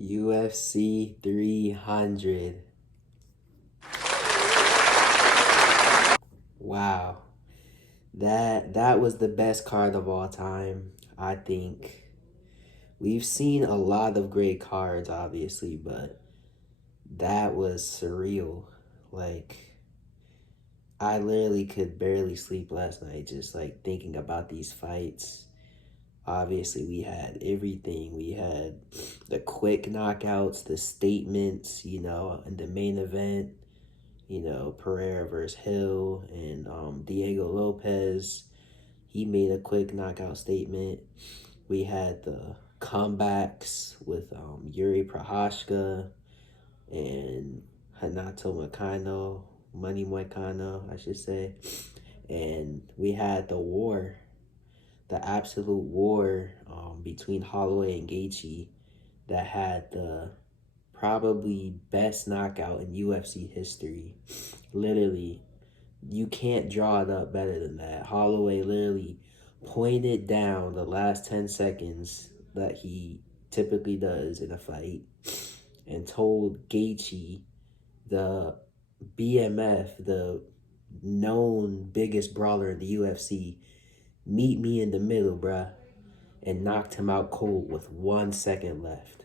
UFC 300. Wow. That was the best card of all time, I think. We've seen a lot of great cards, obviously, but that was surreal. Like, I literally could barely sleep last night just like thinking about these fights. Obviously, we had everything. We had the quick knockouts, the statements, in the main event, Pereira versus Hill and Diego Lopez. He made a quick knockout statement. We had the comebacks with Yuri Prohashka and Hanato Moicano, Money Moicano, I should say. And we had the war, the absolute war between Holloway and Gaethje that had the probably best knockout in UFC history. Literally, you can't draw it up better than that. Holloway literally pointed down the last 10 seconds that he typically does in a fight and told Gaethje, the BMF, the known biggest brawler in the UFC, meet me in the middle, bruh, and knocked him out cold with 1 second left.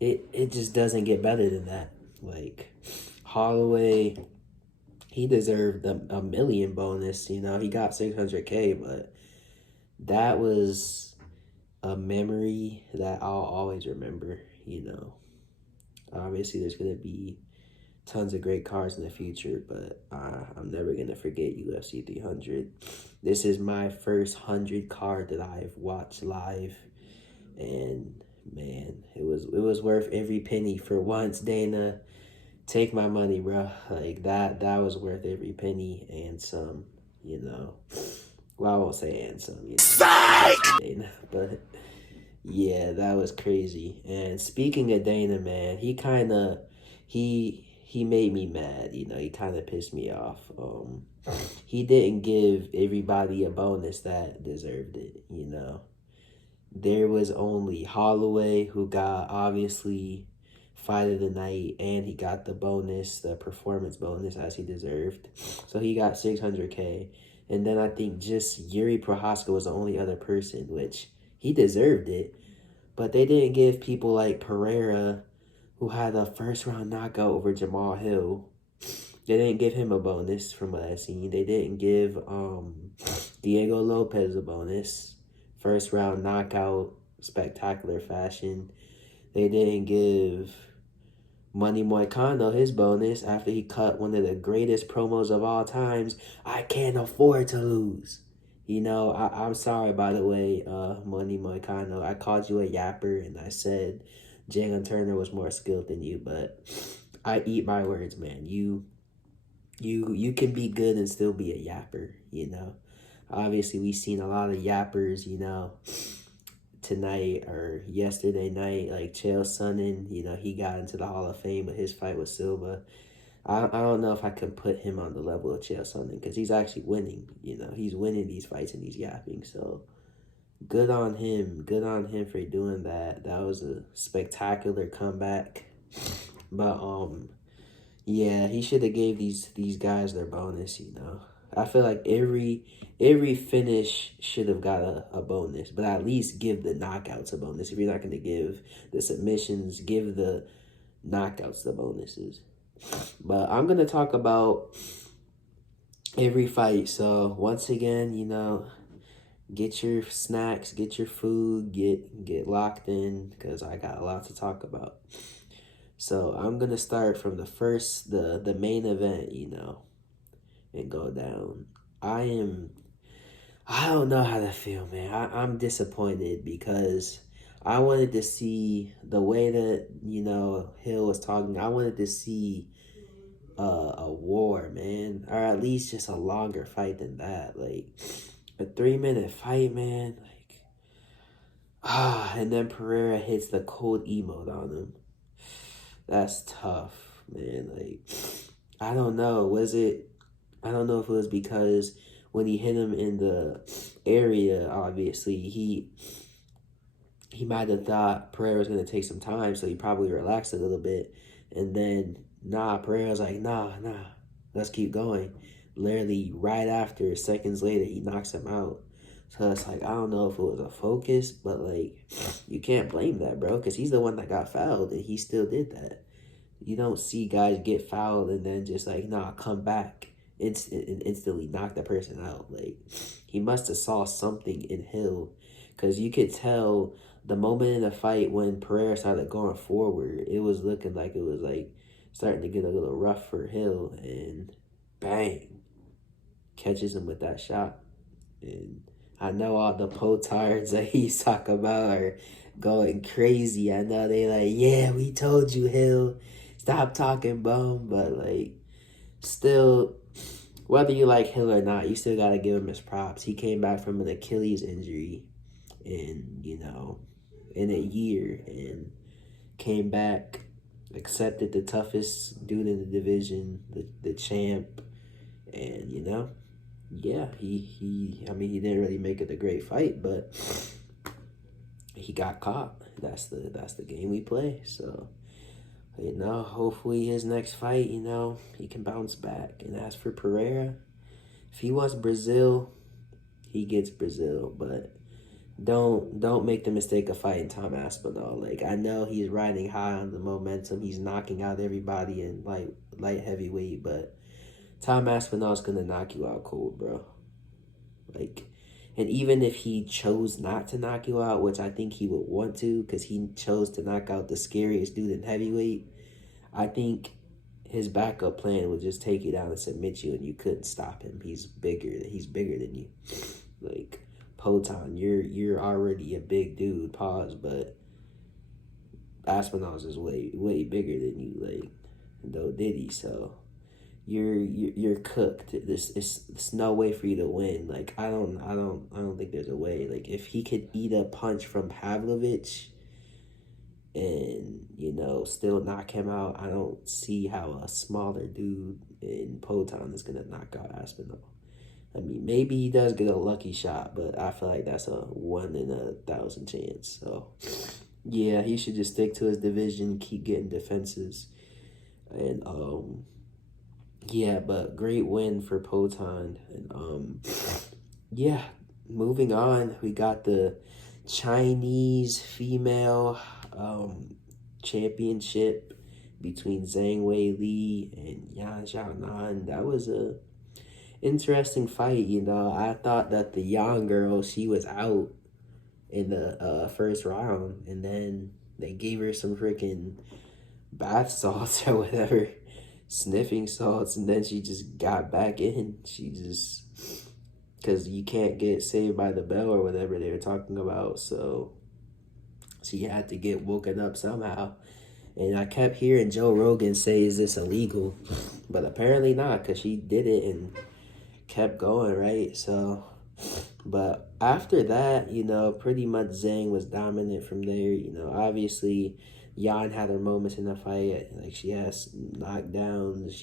It just doesn't get better than that. Like, Holloway, he deserved a million bonus. He got 600K, but that was a memory that I'll always remember. Obviously, there's going to be tons of great cards in the future, but I'm never going to forget UFC 300. This is my first 100 card that I've watched live, and man, it was worth every penny. For once, Dana, take my money, bro. Like, that was worth every penny and some. Well, I won't say and some, Psych! Dana, but yeah, that was crazy. And speaking of Dana, man, he made me mad. He kind of pissed me off. He didn't give everybody a bonus that deserved it. There was only Holloway who got, obviously, fight of the night, and he got the bonus, the performance bonus, as he deserved. So he got 600K. And then I think just Yuri Prohaska was the only other person, which he deserved it. But they didn't give people like Pereira, who had a first-round knockout over Jamal Hill. They didn't give him a bonus from what I've seen. They didn't give Diego Lopez a bonus. First round knockout, spectacular fashion. They didn't give Money Moicano his bonus after he cut one of the greatest promos of all times. I can't afford to lose. I'm sorry, by the way, Money Moicano. I called you a yapper and I said Jalen Turner was more skilled than you, but I eat my words, man. You can be good and still be a yapper. Obviously, we've seen a lot of yappers, tonight or yesterday night, like Chael Sonnen, he got into the Hall of Fame with his fight with Silva. I don't know if I can put him on the level of Chael Sonnen because he's actually winning. He's winning these fights and he's yapping. So good on him. Good on him for doing that. That was a spectacular comeback. But yeah, he should have gave these guys their bonus. I feel like every finish should have got a bonus, but at least give the knockouts a bonus. If you're not going to give the submissions, give the knockouts the bonuses. But I'm going to talk about every fight. So once again, get your snacks, get your food, get locked in because I got a lot to talk about. So I'm going to start from the main event, and go down. I don't know how to feel, man. I'm disappointed because I wanted to see the way that, Hill was talking. I wanted to see a war, man, or at least just a longer fight than that. Like a 3-minute fight, man. Like, and then Pereira hits the cold emote on him. That's tough, man. Like, I don't know. I don't know if it was because when he hit him in the area, obviously, he he might have thought Pereira was going to take some time, so he probably relaxed a little bit. And then, Pereira's like, nah, let's keep going. Literally, right after, seconds later, he knocks him out. So it's like, I don't know if it was a focus, but like, you can't blame that, bro, because he's the one that got fouled, and he still did that. You don't see guys get fouled and then just like, come back and instantly knock the person out. Like, he must have saw something in Hill, because you could tell the moment in the fight when Pereira started going forward, it was looking like it was like starting to get a little rough for Hill, and bang, catches him with that shot. And I know all the potards that he's talking about are going crazy. I know they like, yeah, we told you, Hill. Stop talking bum. But like, still, whether you like Hill or not, you still gotta give him his props. He came back from an Achilles injury in, in a year, and came back, accepted the toughest dude in the division, the champ, and yeah, he he didn't really make it a great fight, but he got caught. That's the game we play. So, hopefully his next fight, he can bounce back. And as for Pereira, if he wants Brazil, he gets Brazil, but don't make the mistake of fighting Tom Aspinall. Like, I know he's riding high on the momentum. He's knocking out everybody in light heavyweight, but Tom Aspinall's gonna knock you out cold, bro. Like, and even if he chose not to knock you out, which I think he would want to, because he chose to knock out the scariest dude in heavyweight, I think his backup plan would just take you down and submit you, and you couldn't stop him. He's bigger than you. Like, Potan, you're already a big dude, but Aspinall's is way bigger than you, like, no Diddy, so you're cooked. It's no way for you to win. Like, I don't think there's a way. Like, if he could eat a punch from Pavlovich and still knock him out, I don't see how a smaller dude in Potan is gonna knock out Aspinall. I mean, maybe he does get a lucky shot, but I feel like that's a 1 in 1,000 chance. So yeah, he should just stick to his division, keep getting defenses, and yeah, but great win for Potan. And yeah, moving on, we got the Chinese female championship between Zhang Weili and Yan Xiaonan. That was a interesting fight. I thought that the young girl, she was out in the first round, and then they gave her some freaking bath salts or whatever, sniffing salts, and then she just got back in. She just, because you can't get saved by the bell or whatever they were talking about, so she had to get woken up somehow. And I kept hearing Joe Rogan say, is this illegal? But apparently not, because she did it and kept going, right? So, but after that, pretty much Zhang was dominant from there. Obviously Yan had her moments in the fight. Like, she has knockdowns.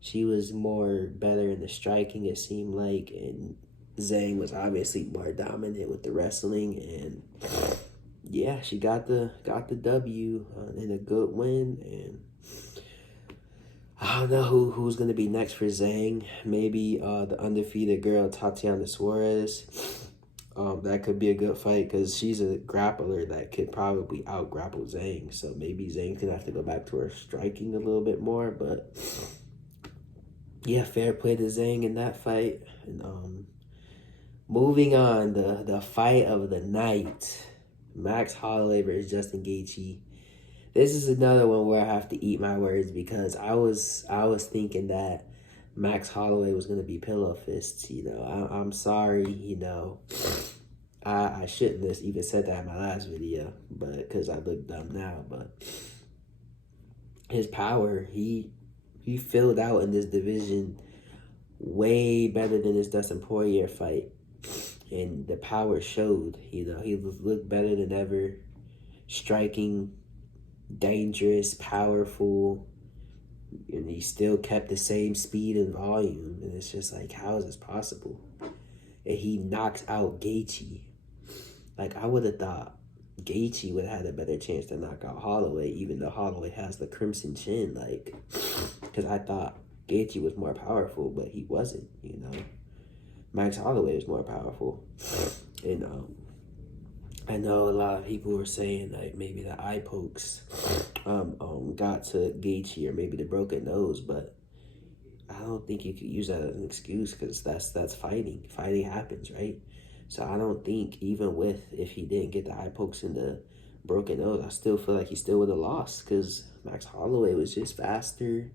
She was more better in the striking, it seemed like, and Zhang was obviously more dominant with the wrestling, and yeah, she got the W in a good win. And I don't know who's gonna be next for Zhang. Maybe the undefeated girl Tatiana Suarez. That could be a good fight, because she's a grappler that could probably out grapple Zhang. So maybe Zhang's gonna have to go back to her striking a little bit more. But yeah, fair play to Zhang in that fight. And moving on, the fight of the night, Max Holloway versus Justin Gaethje. This is another one where I have to eat my words, because I was thinking that Max Holloway was gonna be pillow fists. I'm sorry. I shouldn't have even said that in my last video, but because I look dumb now. But his power, he filled out in this division way better than his Dustin Poirier fight, and the power showed. He looked better than ever, striking, dangerous, powerful, and he still kept the same speed and volume. And it's just like, how is this possible? And he knocks out Gaethje. Like, I would have thought, Gaethje would have had a better chance to knock out Holloway, even though Holloway has the crimson chin. Like, because I thought Gaethje was more powerful, but he wasn't. Max Holloway was more powerful, and I know a lot of people were saying like maybe the eye pokes got to Gaethje or maybe the broken nose, but I don't think you could use that as an excuse because that's fighting. Fighting happens, right? So I don't think even if he didn't get the eye pokes and the broken nose, I still feel like he still would have lost because Max Holloway was just faster.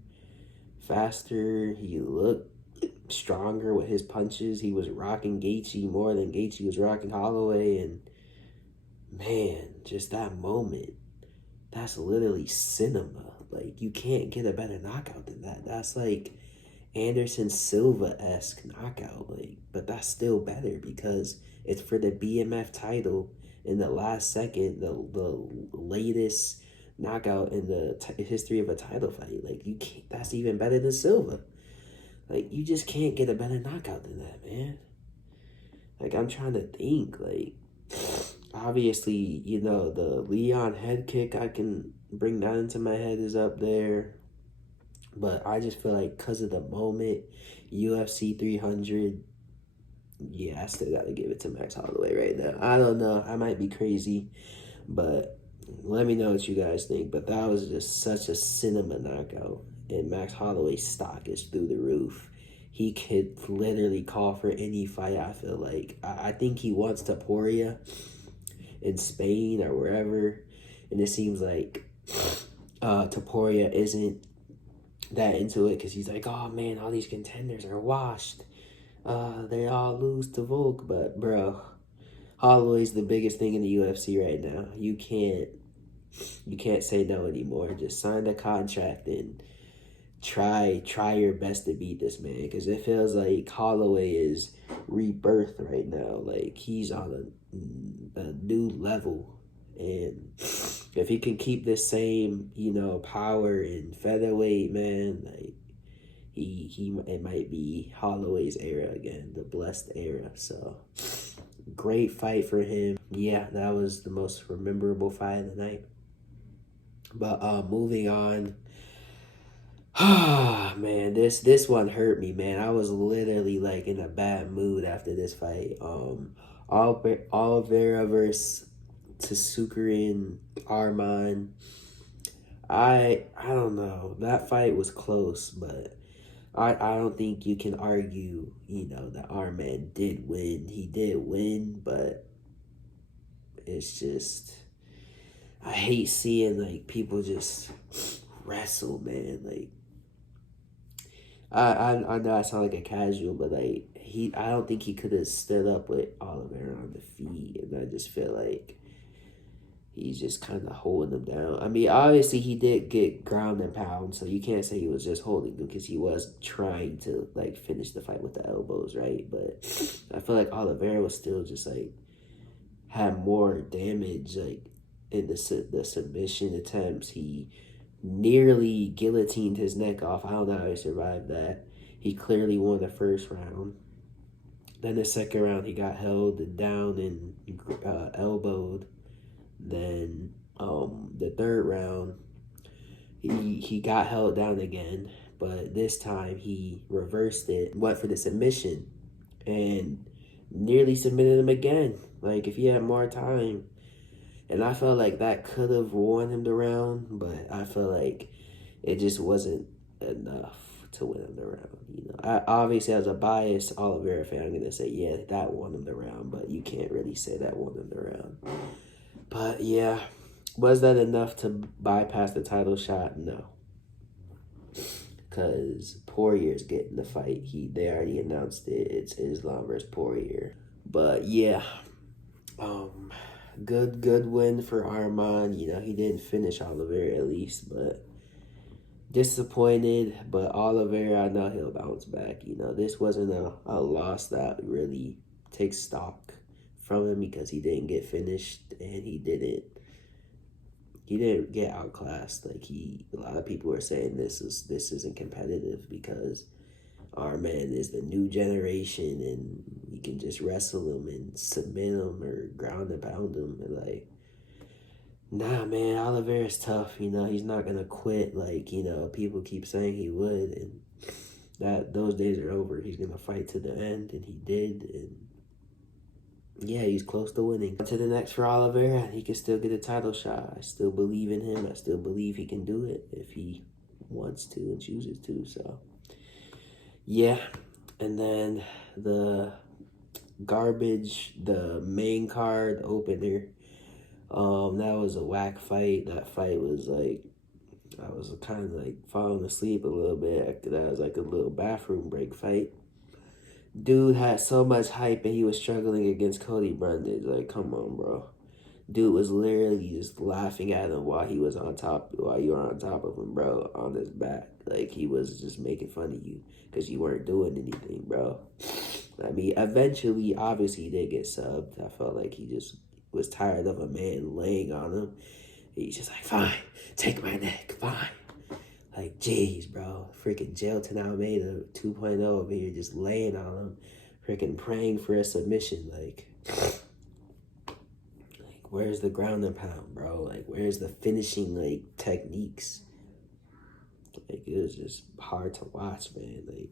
He looked stronger with his punches. He was rocking Gaethje more than Gaethje was rocking Holloway, and man, just that moment. That's literally cinema. Like, you can't get a better knockout than that. That's like Anderson Silva-esque knockout. Like, but that's still better because it's for the BMF title in the last second, the latest knockout in the history of a title fight. Like, you can't. That's even better than Silva. Like, you just can't get a better knockout than that, man. Like, I'm trying to think. Like, obviously, the Leon head kick, I can bring that into my head, is up there. But I just feel like because of the moment, UFC 300, yeah, I still got to give it to Max Holloway right now. I don't know. I might be crazy, but let me know what you guys think. But that was just such a cinema knockout. And Max Holloway's stock is through the roof. He could literally call for any fight, I feel like. I think he wants Taporia in Spain or wherever. And it seems like Taporia isn't that into it because he's like, oh man, all these contenders are washed. They all lose to Volk. But bro, Holloway's the biggest thing in the UFC right now. You can't say no anymore. Just sign the contract and try your best to beat this man, because it feels like Holloway is rebirth right now. Like, he's on a new level, and if he can keep the same power in featherweight, man, like it might be Holloway's era again, the blessed era. So great fight for him. Yeah, that was the most memorable fight of the night. But moving on. Ah, man, this one hurt me, man. I was literally like in a bad mood after this fight. Oliveira versus Tsukurin Arman. I don't know. That fight was close, but I don't think you can argue, that Arman did win. He did win, but it's just, I hate seeing like people just wrestle, man. Like, I know I sound like a casual, but like I don't think he could have stood up with Oliveira on the feet, and I just feel like he's just kind of holding him down. I mean, obviously he did get ground and pound, so you can't say he was just holding him because he was trying to like finish the fight with the elbows, right? But I feel like Oliveira was still just like had more damage, like in the submission attempts. He nearly guillotined his neck off. I don't know how he survived that. He clearly won the first round. Then the second round, he got held down and elbowed. Then the third round, he got held down again, but this time he reversed it, went for the submission, and nearly submitted him again. Like, if he had more time. And I felt like that could have won him the round, but I feel like it just wasn't enough to win him the round. Obviously, as a biased Oliveira fan, I'm going to say, yeah, that won him the round, but you can't really say that won him the round. But yeah, was that enough to bypass the title shot? No. Because Poirier's getting the fight. They already announced it. It's Islam versus Poirier. But yeah, good win for Arman. He didn't finish Oliveira at least, but disappointed. But Oliveira, I know he'll bounce back. This wasn't a loss that really takes stock from him because he didn't get finished and he didn't get outclassed. Like, a lot of people are saying this isn't competitive because our man is the new generation and you can just wrestle him and submit him or ground and pound him. And like, Nah, man, Oliveira's tough. You know, he's not gonna quit like, you know, people keep saying he would, and that those days are over. He's gonna fight to the end, and he did, and yeah, he's close to winning. To the next for Oliveira, he can still get a title shot. I still believe in him. I still believe he can do it if he wants to and chooses to. So yeah, and then the the main card opener. That was a whack fight. That fight was like, I was kind of like falling asleep a little bit after that. It was like a little bathroom break fight. Dude had so much hype and he was struggling against Cody Brundage. Like, come on, bro. Dude was literally just laughing at him while he was on top, while you were on top of him, bro, on his back. Like, he was just making fun of you because you weren't doing anything, bro. I mean, eventually, obviously, he did get subbed. I felt like he just was tired of a man laying on him. He's just like, fine, take my neck, fine. Like, jeez, bro. Freaking Jail to now made a 2.0 over here just laying on him. Freaking praying for a submission. Like, where's the ground and pound, bro? Like, where's the finishing, like, techniques? Like, it was just hard to watch, man. Like,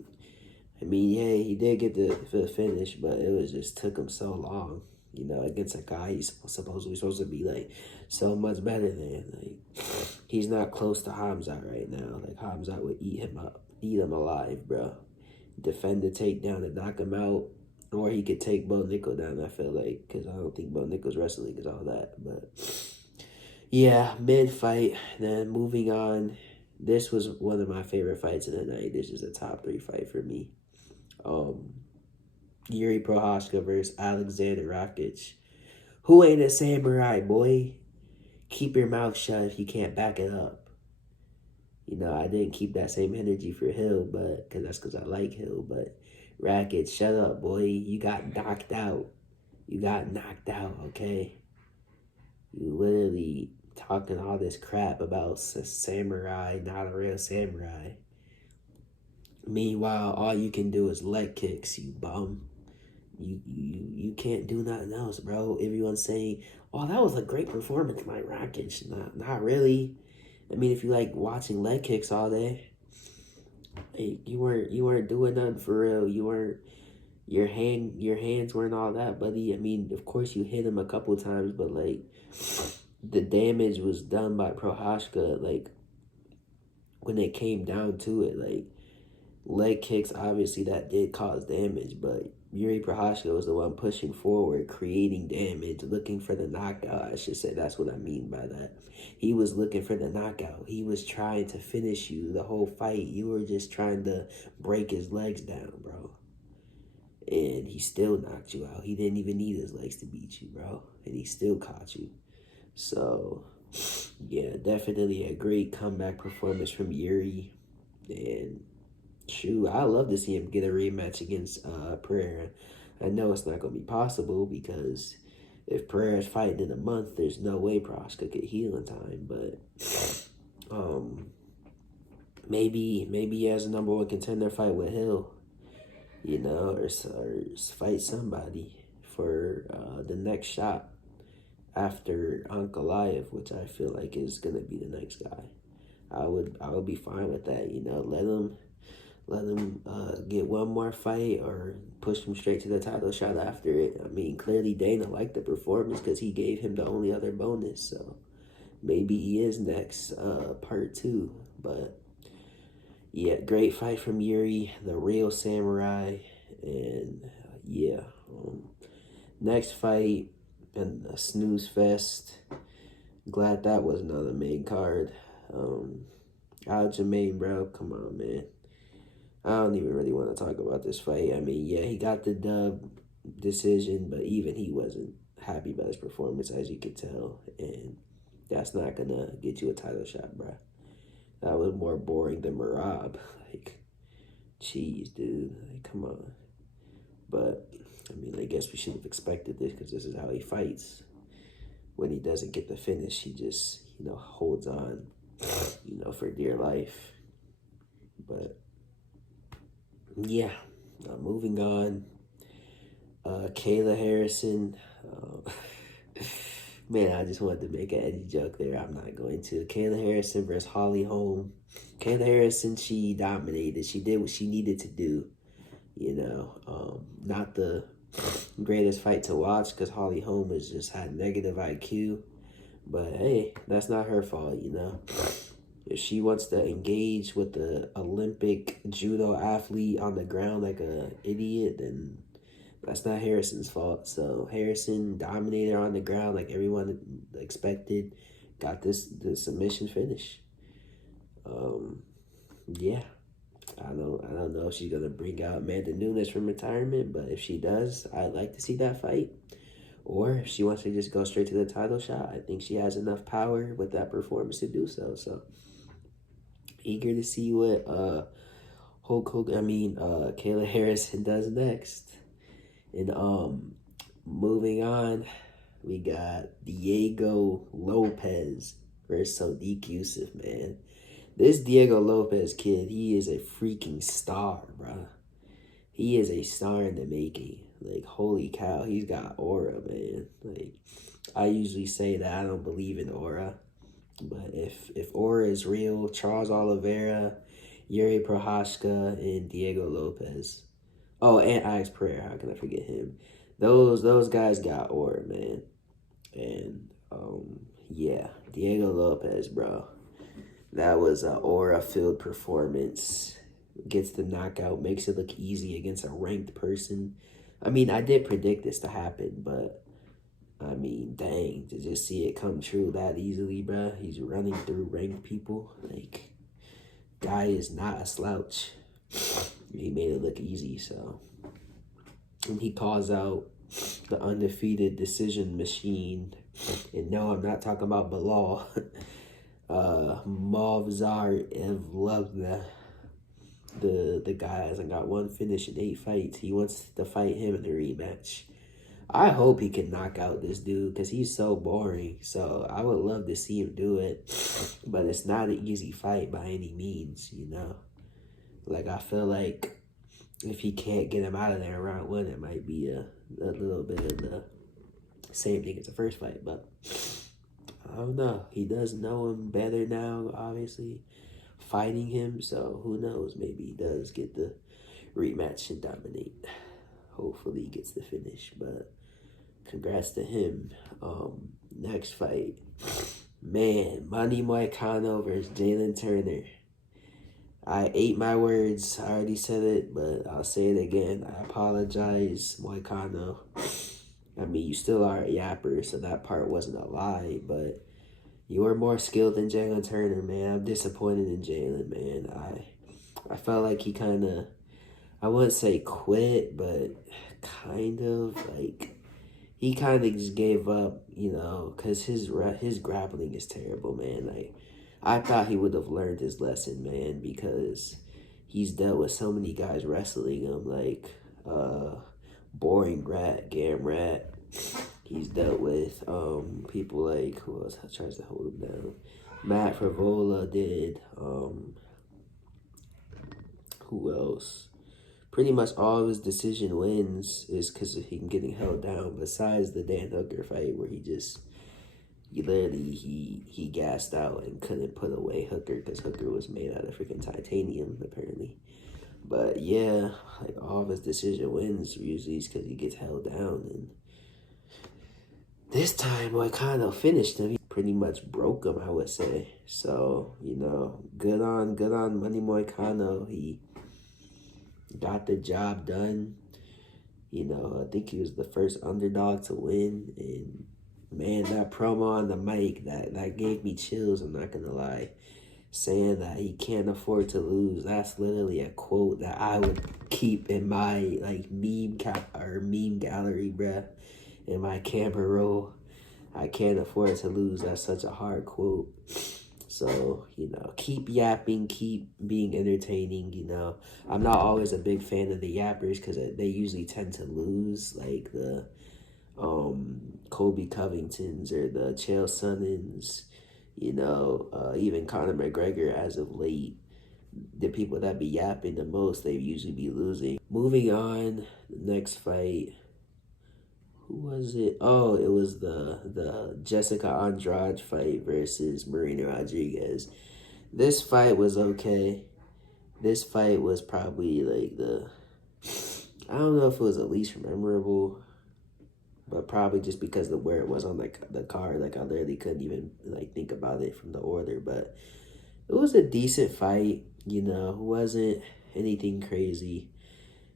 I mean, yeah, he did get the finish, but it was just took him so long, you know, against a guy he's supposedly supposed to be, like, so much better than. Like, he's not close to Hamza right now. Like, Hamza would eat him up, eat him alive, bro. Defend the takedown and knock him out. Or he could take Bo Nickel down, I feel like, because I don't think Bo Nickel's wrestling is all that. But, yeah, mid-fight, then moving on. This was one of my favorite fights of the night. This is a top 3 fight for me. Yuri Prohaska versus Alexander Rakic. Who ain't a samurai, boy? Keep your mouth shut if you can't back it up. You know, I didn't keep that same energy for Hill, but because I like Hill. But Rakic, shut up, boy. You got knocked out. You got knocked out, okay? You literally talking all this crap about a samurai, not a real samurai. Meanwhile, all you can do is leg kicks, you bum. You can't do nothing else, bro. Everyone's saying, "Oh, that was a great performance by Rakic." Not really. I mean, if you like watching leg kicks all day, like, you weren't doing nothing for real. You weren't your hands weren't all that, buddy. I mean, of course you hit him a couple times, but like the damage was done by Prohaska. Like when it came down to it, like leg kicks, obviously that did cause damage, but Yuri Prohaska was the one pushing forward, creating damage, looking for the knockout. I should say that's what I mean by that. He was looking for the knockout. He was trying to finish you the whole fight. You were just trying to break his legs down, bro. And he still knocked you out. He didn't even need his legs to beat you, bro. And he still caught you. So, yeah, definitely a great comeback performance from Yuri. And shoot, I love to see him get a rematch against Pereira. I know it's not going to be possible because if Pereira's fighting in a month, there's no way Proska could heal in time. But maybe he has a number 1 contender fight with Hill, you know, or fight somebody for the next shot after Ankalaev, which I feel like is going to be the next guy. I would be fine with that, you know. Let him get one more fight or push him straight to the title shot after it. I mean, clearly Dana liked the performance because he gave him the only other bonus. So maybe he is next, part 2. But yeah, great fight from Yuri, the real samurai. And yeah, next fight, and a snooze fest. Glad that wasn't on the main card. Aljamain, bro, come on, man. I don't even really want to talk about this fight. I mean, yeah, he got the dub decision, but even he wasn't happy about his performance, as you could tell. And that's not going to get you a title shot, bro. That was more boring than Marab. Like, jeez, dude. Like, come on. But, I mean, I guess we should have expected this because this is how he fights. When he doesn't get the finish, he just, you know, holds on, you know, for dear life. But yeah, moving on. Kayla Harrison. Man, I just wanted to make an Eddie joke there. I'm not going to. Kayla Harrison versus Holly Holm. Kayla Harrison, she dominated. She did what she needed to do. You know, not the greatest fight to watch because Holly Holm has just had negative IQ. But hey, that's not her fault, you know. If she wants to engage with the Olympic judo athlete on the ground like a idiot, then that's not Harrison's fault. So Harrison dominated her on the ground like everyone expected. Got the submission finish. Yeah. I don't know if she's gonna bring out Amanda Nunes from retirement, but if she does, I'd like to see that fight. Or if she wants to just go straight to the title shot, I think she has enough power with that performance to do so. So eager to see what Kayla Harrison does next. And moving on, we got Diego Lopez versus Sodiq Yusuf, man. This Diego Lopez kid, he is a freaking star, bro. He is a star in the making. Like, holy cow, he's got aura, man. Like, I usually say that I don't believe in aura. But if aura is real, Charles Oliveira, Yuri Prohaska, and Diego Lopez. Oh, and Alex Pereira, how can I forget him? Those guys got aura, man. And, yeah, Diego Lopez, bro. That was an aura-filled performance. Gets the knockout, makes it look easy against a ranked person. I mean, I did predict this to happen, but, I mean, dang, to just see it come true that easily, bro. He's running through ranked people. Like, guy is not a slouch. He made it look easy, so. And he calls out the undefeated decision machine. And no, I'm not talking about Bilal. Movzar Evlevna, the guy hasn't got one finish in 8 fights. He wants to fight him in the rematch. I hope he can knock out this dude because he's so boring. So I would love to see him do it. But it's not an easy fight by any means, you know. Like, I feel like if he can't get him out of there in round 1, it might be a little bit of the same thing as the first fight. But I don't know. He does know him better now, obviously, fighting him. So who knows? Maybe he does get the rematch and dominate. Hopefully he gets the finish. But congrats to him. Next fight. Man, Manny Moicano versus Jalen Turner. I ate my words. I already said it, but I'll say it again. I apologize, Moicano. I mean, you still are a yapper, so that part wasn't a lie, but you were more skilled than Jalen Turner, man. I'm disappointed in Jalen, man. I felt like he kind of, I wouldn't say quit, but kind of, like, he kind of just gave up, you know, because his grappling is terrible, man. Like, I thought he would have learned his lesson, man, because he's dealt with so many guys wrestling him, like, Boring Rat, Gam Rat. He's dealt with people like, who else tries to hold him down? Matt Favola did. Who else? Pretty much all of his decision wins is because of him getting held down, besides the Dan Hooker fight where he gassed out and couldn't put away Hooker because Hooker was made out of freaking titanium, apparently. But yeah, like all of his decision wins usually is because he gets held down. And this time, I kind of finished him. He pretty much broke him, I would say. So, you know, good on Manny Moicano. He got the job done. You know, I think he was the first underdog to win. And man, that promo on the mic, that gave me chills, I'm not gonna lie. Saying that he can't afford to lose. That's literally a quote that I would keep in my like meme gallery, bruh. In my camera roll. I can't afford to lose. That's such a hard quote. So, you know, keep yapping, keep being entertaining, you know. I'm not always a big fan of the yappers because they usually tend to lose, like the Kobe Covingtons or the Chael Sonnens, you know, even Conor McGregor as of late. The people that be yapping the most, they usually be losing. Moving on, the next fight. Who was it? Oh, it was the Jessica Andrade fight versus Marina Rodriguez. This fight was okay. This fight was probably like I don't know if it was the least memorable, but probably just because of where it was on the card. Like I literally couldn't even like think about it from the order, but it was a decent fight. It wasn't anything crazy.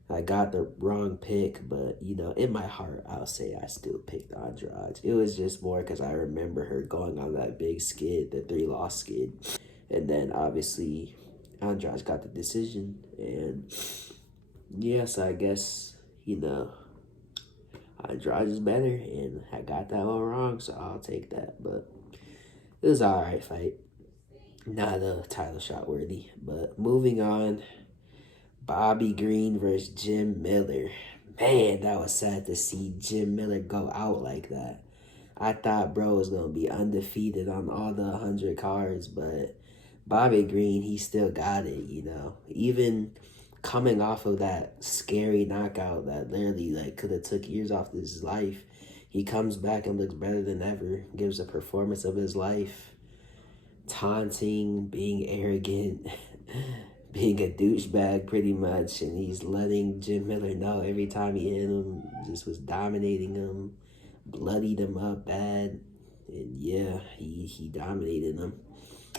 I got the wrong pick, but in my heart, I'll say I still picked Andrade. It was just more because I remember her going on that big skid, the 3-loss skid, and then obviously Andrade got the decision, and yes, I guess Andrade is better, and I got that one wrong, so I'll take that. But it was an alright fight, not a title shot worthy. But moving on. Bobby Green versus Jim Miller. Man, that was sad to see Jim Miller go out like that. I thought bro was going to be undefeated on all the 100 cards, but Bobby Green, he still got it. Even coming off of that scary knockout that literally like could have took years off his life, he comes back and looks better than ever, gives a performance of his life, taunting, being arrogant, being a douchebag pretty much, and he's letting Jim Miller know every time he hit him, just was dominating him, bloodied him up bad, and yeah, he dominated him.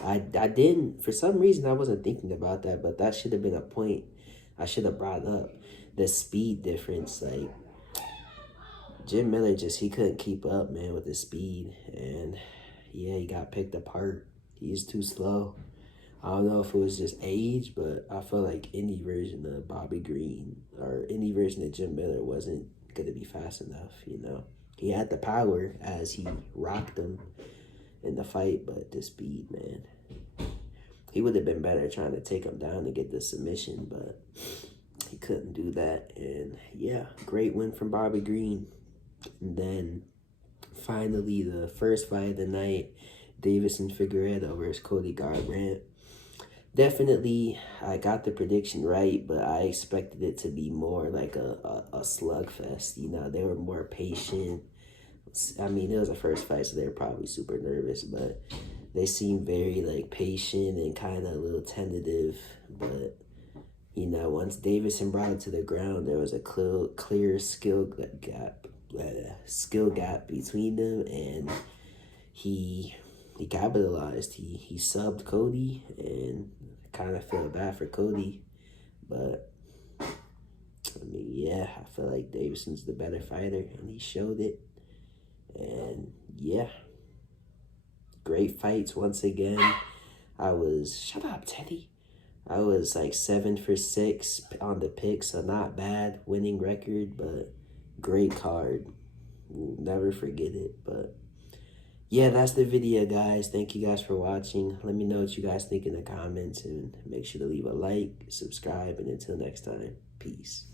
I didn't, for some reason I wasn't thinking about that, but that should have been a point I should have brought up. The speed difference, like Jim Miller he couldn't keep up, man, with his speed, and yeah, he got picked apart. He's too slow. I don't know if it was just age, but I feel like any version of Bobby Green or any version of Jim Miller wasn't going to be fast enough, He had the power as he rocked him in the fight, but the speed, man. He would have been better trying to take him down to get the submission, but he couldn't do that. And yeah, great win from Bobby Green. And then finally, the first fight of the night, Davison Figueiredo versus Cody Garbrandt. Definitely, I got the prediction right, but I expected it to be more like a slugfest. They were more patient. I mean, it was a first fight, so they were probably super nervous, but they seemed very like patient and kind of a little tentative. But once Davison brought it to the ground, there was a clear skill gap between them, and he capitalized. He subbed Cody, and kind of feel bad for Cody, but I mean, yeah, I feel like Davison's the better fighter, and he showed it. And yeah, great fights once again. Shut up, Teddy. I was like 7 for 6 on the pick, so not bad winning record, but great card. We'll never forget it. But yeah, that's the video, guys. Thank you guys for watching. Let me know what you guys think in the comments, and make sure to leave a like, subscribe, and until next time, peace.